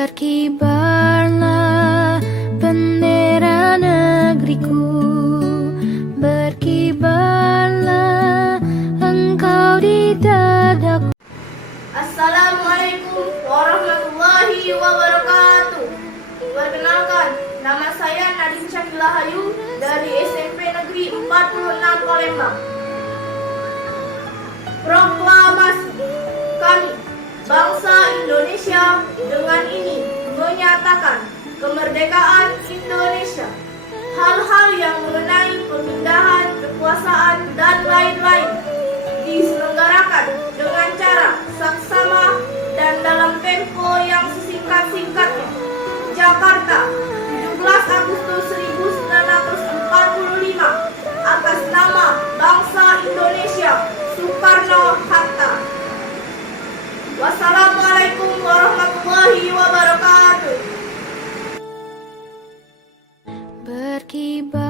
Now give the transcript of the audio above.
Berkibarlah bendera negeriku, berkibarlah engkau di dadaku. Assalamualaikum warahmatullahi wabarakatuh. Perkenalkan, nama saya Nadine Syakila Hayu dari SMP Negeri 46 Palembang. Proklamasi. Kami, bangsa Indonesia, dengan ini menyatakan kemerdekaan Indonesia. Hal-hal yang mengenai pemindahan kekuasaan dan lain-lain diselenggarakan dengan cara saksama dan dalam tempo yang sesingkat-singkatnya. Jakarta, 17 Agustus 1945, atas nama bangsa Indonesia, Soekarno-Hatta. Wassalamualaikum warahmatullahi wabarakatuh. Berkibar